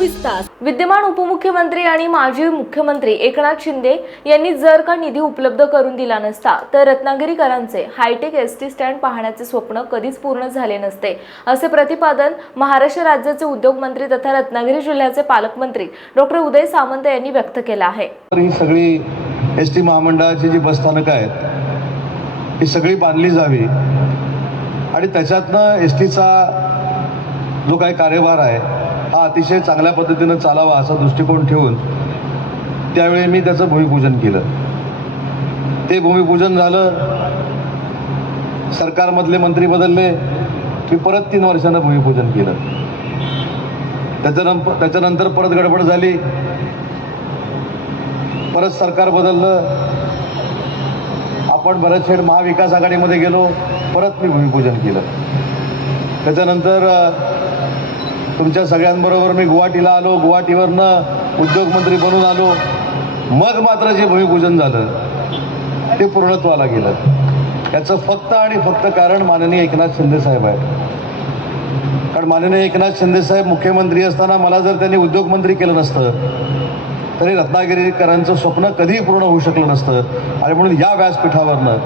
विद्यमान उपमुख्यमंत्री आणि माजी मुख्यमंत्री एकनाथ शिंदे यांनी जर का निधी उपलब्ध करून दिला नसता तर रत्नागिरीकरांचे hi tech S T stand पाहण्याचे स्वप्न कधीच पूर्ण झाले नसते असे प्रतिपादन महाराष्ट्र राज्याचे उद्योग मंत्री तथा रत्नागिरी जिल्ह्याचे पालकमंत्री डॉक्टर उदय सामंत यांनी व्यक्त केलं आहे. ही सगळी एस टी महामंडळाची जी बसस्थानकं आहेत ही सगळी बांधली जावी. आणि त्याच्यातनं एस टीचा जो काही कार्यभार आहे हा अतिशय चांगल्या पद्धतीनं चालावा असा दृष्टिकोन ठेवून त्यावेळी मी त्याचं भूमिपूजन केलं. ते भूमिपूजन झालं. सरकारमधले मंत्री बदलले. मी परत तीन वर्षानं भूमिपूजन केलं. त्याच्यानंतर त्याच्यानंतर परत गडबड झाली. परत सरकार बदललं. आपण बरेचशे महाविकास आघाडीमध्ये गेलो. परत मी भूमिपूजन केलं. त्याच्यानंतर तुमच्या सगळ्यांबरोबर मी गुवाहाटीला आलो गुवाहाटीवरनं उद्योगमंत्री बनून आलो. मग मात्र जे भूमिपूजन झालं ते पूर्णत्वाला गेलं. याचं फक्त आणि फक्त कारण माननीय एकनाथ शिंदे साहेब आहे कारण माननीय एकनाथ शिंदे साहेब मुख्यमंत्री असताना मला जर त्यांनी उद्योगमंत्री केलं नसतं तरी रत्नागिरीकरांचं स्वप्न कधीही पूर्ण होऊ शकलं नसतं. आणि म्हणून या व्यासपीठावरनं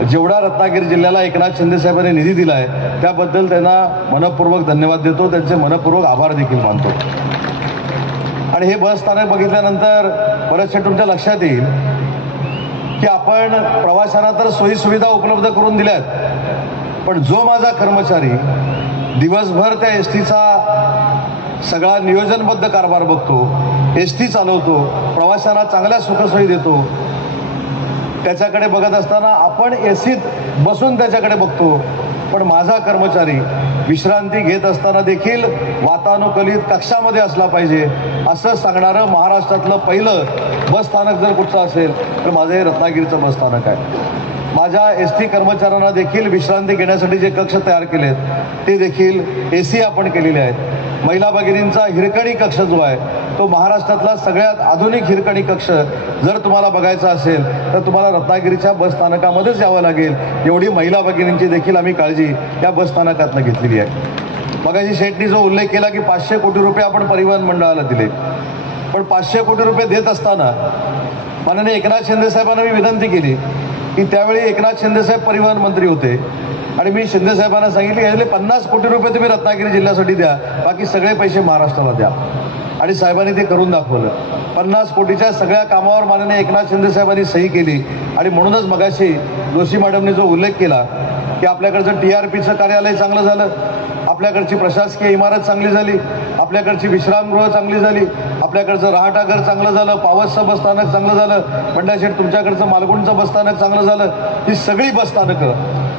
जेवढा रत्नागिरी जिल्ह्याला एकनाथ शिंदे साहेबांनी निधी दिला आहे त्याबद्दल त्यांना मनपूर्वक धन्यवाद देतो. त्यांचे मनपूर्वक आभार देखील मानतो. आणि हे बस स्थानक बघितल्यानंतर बरेचसे तुमच्या लक्षात येईल की आपण प्रवाशांना तर सोयीसुविधा उपलब्ध करून दिल्यात पण जो माझा कर्मचारी दिवसभर त्या एस टीचा सगळा नियोजनबद्ध कारभार बघतो एस टी चालवतो प्रवाशांना चांगल्या सुखसोयी देतो त्याच्याकडे बघत असताना आपण एसीत बसून त्याच्याकडे बघतो. पण माझा कर्मचारी विश्रांती घेत असताना देखील वातानुकूलित कक्षामध्ये असला पाहिजे. असं सांगणारं महाराष्ट्रातलं पहिलं बस स्थानक जर कुठचं असेल तर माझं हे रत्नागिरीचं बस स्थानक आहे. माझ्या एस टी कर्मचाऱ्यांना देखील विश्रांती घेण्यासाठी जे कक्ष तयार केलेत ते देखील ए सी आपण केलेले आहेत. महिला भगिनींचा हिरकणी कक्ष जो आहे तो महाराष्ट्रातला सगळ्यात आधुनिक हिरकणी कक्ष जर तुम्हाला बघायचा असेल तर तुम्हाला रत्नागिरीच्या बस स्थानकामध्येच यावं लागेल. एवढी महिला भगिनींची देखील आम्ही काळजी या बसस्थानकातनं घेतलेली आहे. मगाशी शेट्टी जो उल्लेख केला की पाचशे कोटी रुपये आपण परिवहन मंडळाला दिले. पण पाचशे कोटी रुपये देत असताना माननीय एकनाथ शिंदे साहेबांना मी विनंती केली की त्यावेळी एकनाथ शिंदे साहेब परिवहन मंत्री होते. आणि मी शिंदे साहेबांना सांगितले यातले पन्नास कोटी रुपये तुम्ही रत्नागिरी जिल्ह्यासाठी द्या बाकी सगळे पैसे महाराष्ट्राला द्या. आणि साहेबांनी ते करून दाखवलं. पन्नास कोटीच्या सगळ्या कामावर माननीय एकनाथ शिंदे साहेबांनी सही केली. आणि म्हणूनच मगाशी जोशी मॅडमने जो उल्लेख केला की आपल्याकडचं टी आर पीचं कार्यालय चांगलं झालं आपल्याकडची प्रशासकीय इमारत चांगली झाली आपल्याकडची विश्रामगृह चांगली झाली आपल्याकडचं रहाटाघर चांगलं झालं पावसचं बसस्थानक चांगलं झालं पंडाशेठ तुमच्याकडचं मालगुणचं बसस्थानक चांगलं झालं ही सगळी बसस्थानकं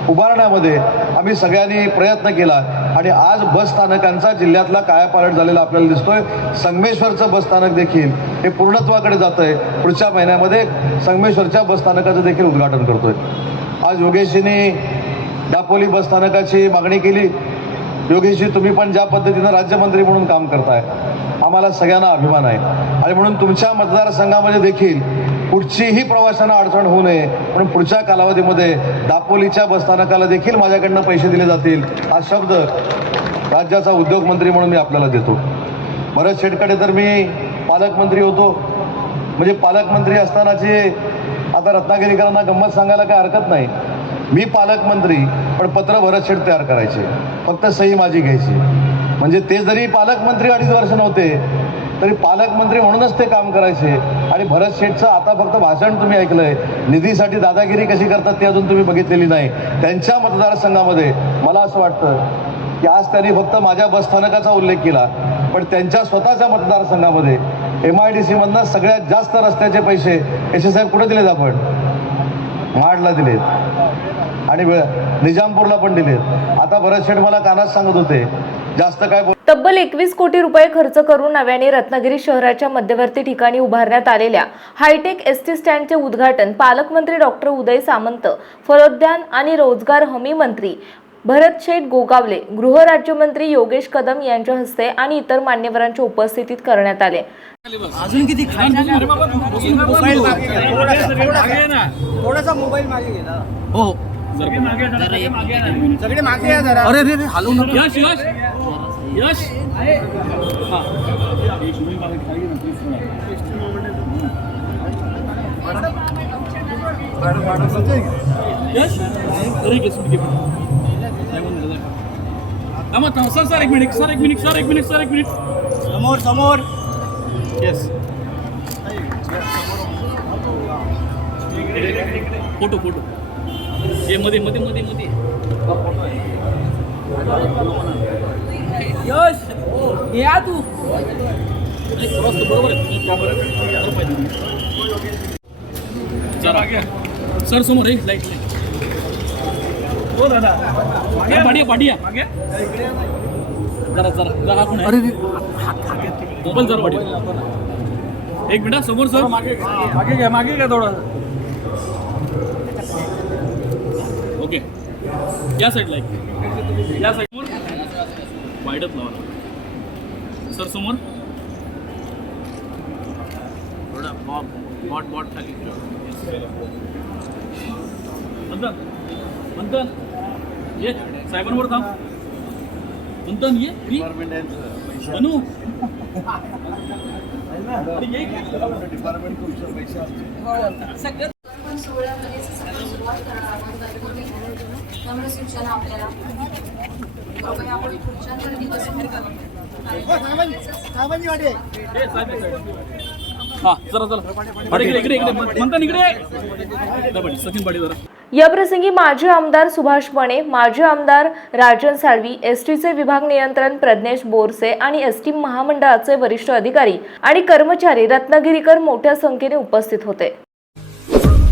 उभारण्यामध्ये आम्ही सगळ्यांनी प्रयत्न केला. आणि आज बस स्थानकांचा जिल्ह्यातला कायापालट झालेला आपल्याला दिसतोय. संगमेश्वरचं बसस्थानक देखील हे पूर्णत्वाकडे जात आहे पुढच्या महिन्यामध्ये संगमेश्वरच्या बसस्थानकाचं देखील उद्घाटन करतोय. आज योगेशींनी दापोली बसस्थानकाची मागणी केली. योगेशजी तुम्ही पण ज्या पद्धतीनं राज्यमंत्री म्हणून काम करताय आम्हाला सगळ्यांना अभिमान आहे. आणि म्हणून तुमच्या मतदारसंघामध्ये देखील कुठचीही प्रवाशांना अडचण होऊ नये. म्हणून पुढच्या कालावधीमध्ये दापोलीच्या बसस्थानकाला देखील माझ्याकडनं पैसे दिले जातील हा शब्द राज्याचा उद्योगमंत्री म्हणून मी आपल्याला देतो. भरत शेटकडे तर मी पालकमंत्री होतो. म्हणजे पालकमंत्री असतानाची आता रत्नागिरीकरांना गंमत सांगायला काय हरकत नाही. मी पालकमंत्री पण पत्र भरत शेट तयार करायचे. फक्त सही माझी घ्यायची. म्हणजे ते जरी पालकमंत्री अडीच वर्ष नव्हते तरी पालकमंत्री म्हणूनच ते काम करायचे. आणि भरत शेठचं आता फक्त भाषण तुम्ही ऐकलंय. निधीसाठी दादागिरी कशी करतात ते अजून तुम्ही बघितलेली नाही. त्यांच्या मतदारसंघामध्ये मला असं वाटतं की आज त्यांनी फक्त माझ्या बसस्थानकाचा उल्लेख केला पण त्यांच्या स्वतःच्या मतदारसंघामध्ये एम आय डी सीमधनं सगळ्यात जास्त रस्त्याचे पैसे एस साहेब कुठे दिलेत आपण? माडला दिलेत. आणि निजामपूरला पण दिलेत आता भरत शेठ मला कानात सांगत होते. जास्त काय बोल- तब्बल एकवीस कोटी रुपये खर्च करून नव्याने रत्नागिरी शहराच्या मध्यवर्ती ठिकाणी उभारण्यात आलेल्या हायटेक एस टी स्टँडचे उद्घाटन पालकमंत्री डॉक्टर उदय सामंत फलोद्यान आणि रोजगार हमी मंत्री भरत शेठ गोगावले गृहराज्यमंत्री योगेश कदम यांच्या हस्ते आणि इतर मान्यवरांच्या उपस्थितीत करण्यात आले. अजून किती मोबाईल हो. सगळे मागे या जरा अरे रे रे हलवू नका यश यश। यश. यश। अरे केस मी? थांबा थांबा सर सर एक मिनिट सर एक मिनिट सर एक मिनिट सर एक मिनिट। समोर समोर। येस। Photo photo. हे मध्ये मध्ये मध्ये मध्ये. यश या तू. बरोबर. सर आगे सर समोर आहे लाइट लाइट. हो दादा. पाडिया पाडिया मागे जरा जरा जरा कोण आहे मोबाईल जरा पाडिया एक मिनिट समोर सर. मागे मागे घ्या मागे घ्या थोडं. ओके. या साईडला एक. या साईडवर वाईडच लावा. सर समोर. थोडा बॉट बॉट बॉट खाली मंथन. मंथन. ये साहेबांवर थांब. मंथन ये फ्री अनु. अरे ये पण सोहळ्यामध्ये सगळं सुरुवात करणार आहोत त्यामुळे नम्र सूचना आपल्याला कृपया आपण खुर्च्यांवरती बसून ए, साहेब, ए, साहेब. हा जरा चला अरे इकडे इकडे इकडे मंथन इकडे इकडे पाडी, सचिन पाडी जरा. या प्रसंगी माजी आमदार सुभाष बणे माजी आमदार राजन साळवी एसटीचे विभाग नियंत्रण प्रज्ञेश बोरसे आणि एसटी महामंडळाचे वरिष्ठ अधिकारी आणि कर्मचारी रत्नागिरीकर मोठ्या संख्येने उपस्थित होते.